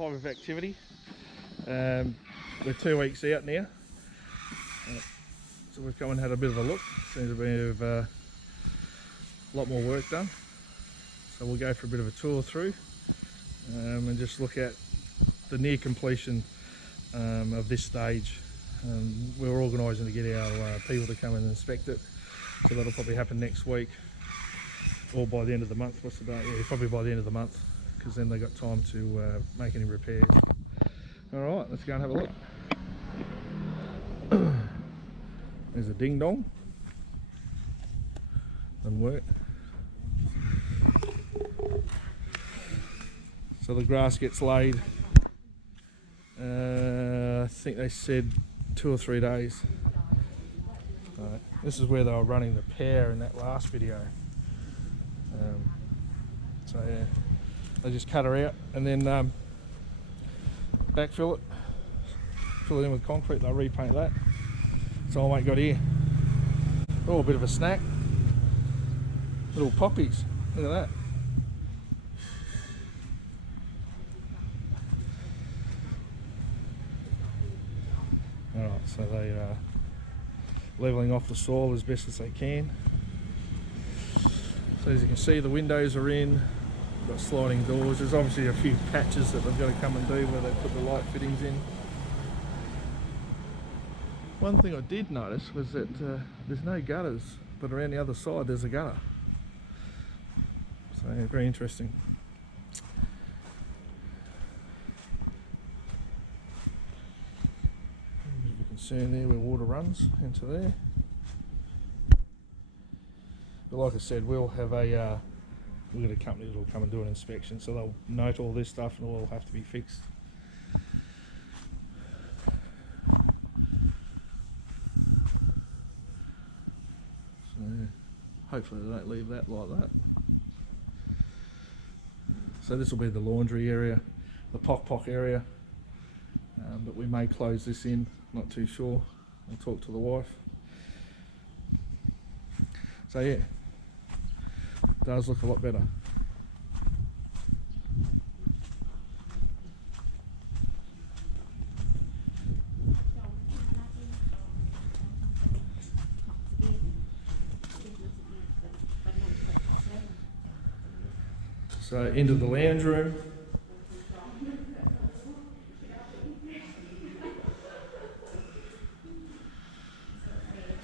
hive of activity. We're 2 weeks out now, so we've come and had a bit of a look. Seems to be a lot more work done, so we'll go for a bit of a tour through and just look at the near completion of this stage. We're organising to get our people to come and inspect it, so that'll probably happen next week or by the end of the month. What's the date? Yeah, probably by the end of the month, because then they've got time to make any repairs. Alright, let's go and have a look. There's a ding dong. Doesn't work. So the grass gets laid, I think they said 2 or 3 days. This is where they were running the pair in that last video. So yeah, they just cut her out and then backfill it, fill it in with concrete. They'll repaint that. So all mate got here. Oh, a bit of a snack. Little poppies. Look at that. Alright, so they are levelling off the soil as best as they can. So as you can see, the windows are in, got sliding doors. There's obviously a few patches that they've got to come and do where they put the light fittings in. One thing I did notice was that there's no gutters, but around the other side there's a gutter. So yeah, very interesting. As you can see in there where water runs into there. But like I said, we'll have a we've got a company that will come and do an inspection, so they'll note all this stuff and it will have to be fixed. So hopefully they don't leave that like that. So this will be the laundry area, the pock area, but we may close this in, not too sure. I'll talk to the wife. So yeah, does look a lot better. So into the lounge room.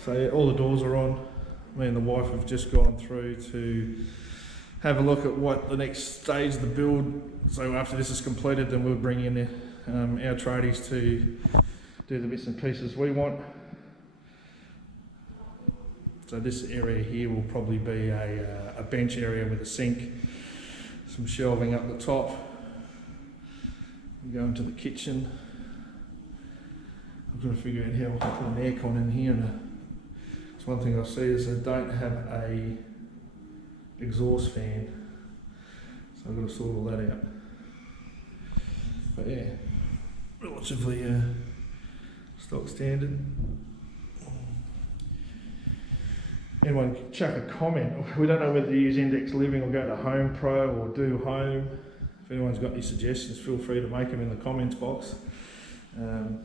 So yeah, all the doors are on. Me and the wife have just gone through to have a look at what the next stage of the build. So after this is completed, then we'll bring in our tradies to do the bits and pieces we want. So this area here will probably be a bench area with a sink, some shelving up the top. Go into the kitchen. I've got to figure out how I can put an aircon in here. One thing I see is they don't have a exhaust fan, so I've got to sort all that out. But yeah, relatively stock standard. Anyone chuck a comment. We don't know whether to use Index Living or go to Home Pro or do Home. If anyone's got any suggestions, feel free to make them in the comments box. I've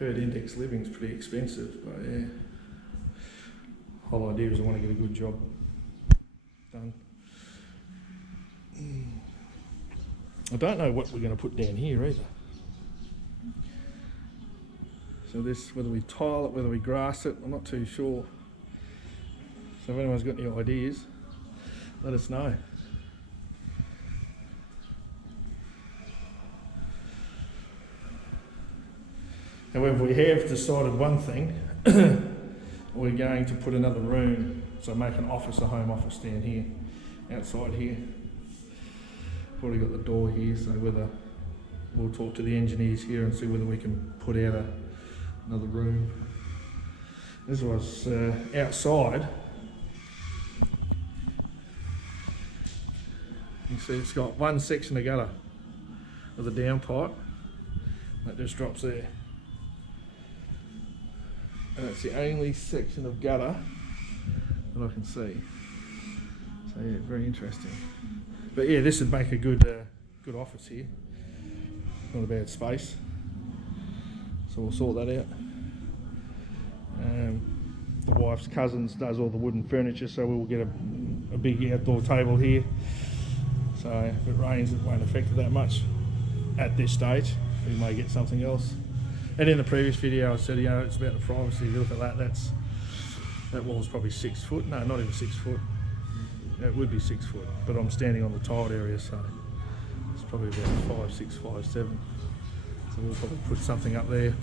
heard Index Living's pretty expensive, but yeah. Whole idea is I want to get a good job done. I don't know what we're going to put down here either. So this, whether we tile it, whether we grass it, I'm not too sure. So if anyone's got any ideas, let us know. However, we have decided one thing. We're going to put another room, so make an office, a home office down here, outside here. Already got the door here, so whether we'll talk to the engineers here and see whether we can put out another room. This was outside. You see it's got one section of gutter of the downpipe that just drops there. And that's the only section of gutter that I can see. So yeah, very interesting. But yeah, this would make a good office here. not a bad space. So we'll sort that out. The wife's cousins does all the wooden furniture, so we'll get a big outdoor table here. So if it rains, it won't affect it that much at this stage. We may get something else. And in the previous video I said, you know, it's about the privacy. If you look at that, that wall's probably 6 foot. No, not even 6 foot. It would be 6 foot, but I'm standing on the tiled area, so it's probably about 5, 6, 5, 7. So we'll probably put something up there.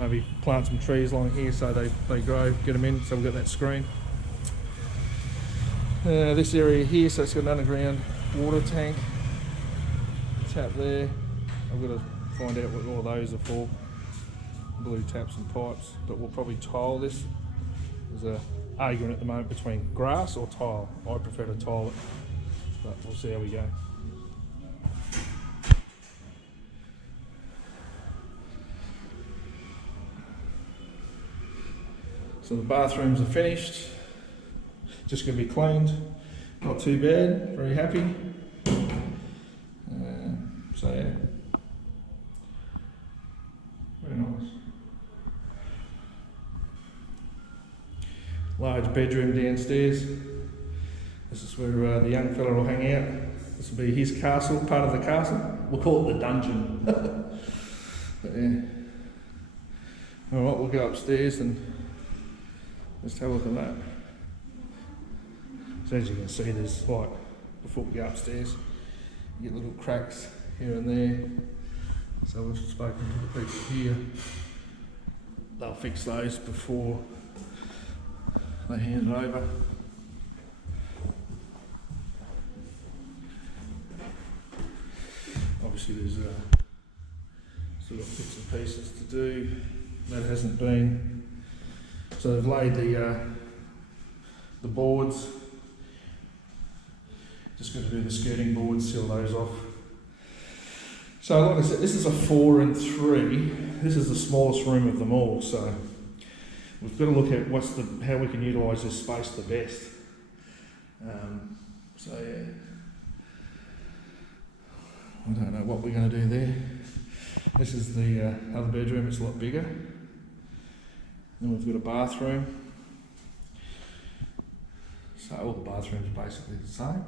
Maybe plant some trees along here so they grow, get them in, so we've got that screen. This area here, so it's got an underground water tank. Tap there. I've got to find out what all those are for. Blue taps and pipes, but we'll probably tile this. There's an argument at the moment between grass or tile. I prefer to tile it, but we'll see how we go. So the bathrooms are finished, just going to be cleaned, not too bad, very happy. So yeah, very nice. Large bedroom downstairs. This is where the young fella will hang out. This will be his castle, part of the castle. We'll call it the dungeon. But yeah. Alright, we'll go upstairs and just have a look at that. So as you can see, there's like, before we go upstairs, you get little cracks here and there. So we've spoken to the people here. They'll fix those before they hand it over. Obviously there's still got bits and pieces to do. That hasn't been. So they've laid the boards. Just got to do the skirting boards, seal those off. So like I said, this is a 4 and 3. This is the smallest room of them all. So we've got to look at how we can utilise this space the best. So yeah, I don't know what we're going to do there. This is the other bedroom. It's a lot bigger. Then we've got a bathroom. So all the bathrooms are basically the same.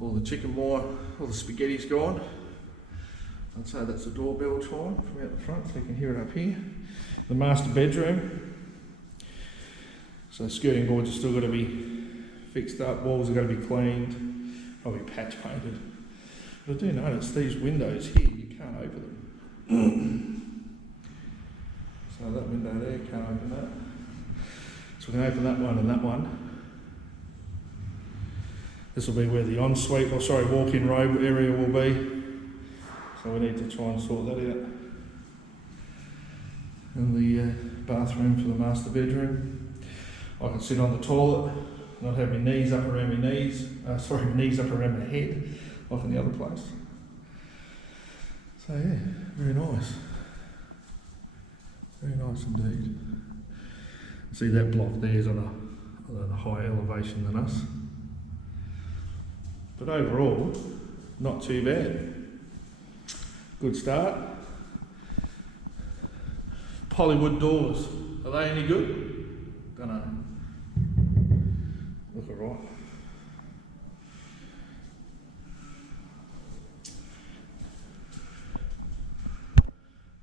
All the chicken wire, all the spaghetti's gone. I'd say that's a doorbell chime from out the front, so you can hear it up here. The master bedroom. So skirting boards are still got to be fixed up, walls are going to be cleaned, probably patch painted. But I do notice these windows here, you can't open them. So that window there, can't open that. So we can open that one and that one. This will be where the ensuite, walk-in robe area will be. So we need to try and sort that out. And the bathroom for the master bedroom. I can sit on the toilet, not have my knees up around my knees, knees up around my head, like in the other place. So yeah, very nice. Very nice indeed. See that block there is on a higher elevation than us. But overall, not too bad. Good start. Polywood doors, are they any good? Don't know. Look alright.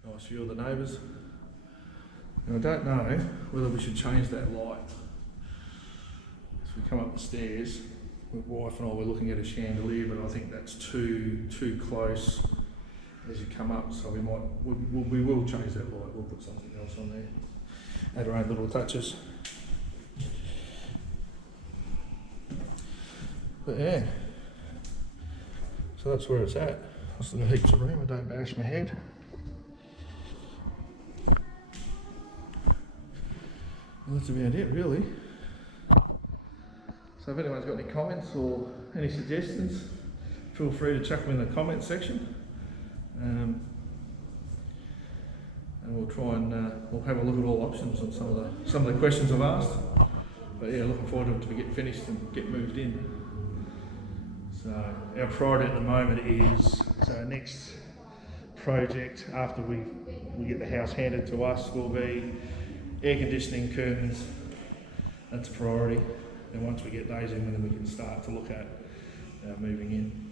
Nice view of the neighbours. And I don't know whether we should change that light. As we come up the stairs, my wife and I were looking at a chandelier, but I think that's too close as you come up. So we will change that light. We'll put something else on there. Add our own little touches. But yeah, so that's where it's at. I've still got heaps of room. I don't bash my head. And that's about it, really. So if anyone's got any comments or any suggestions, feel free to chuck them in the comment section. And we'll try and we'll have a look at all options on some of the questions I've asked. But yeah, looking forward to it to get finished and get moved in. So So our priority at the moment is, so our next project after we get the house handed to us will be air conditioning, curtains. That's a priority. And once we get those in, then we can start to look at moving in.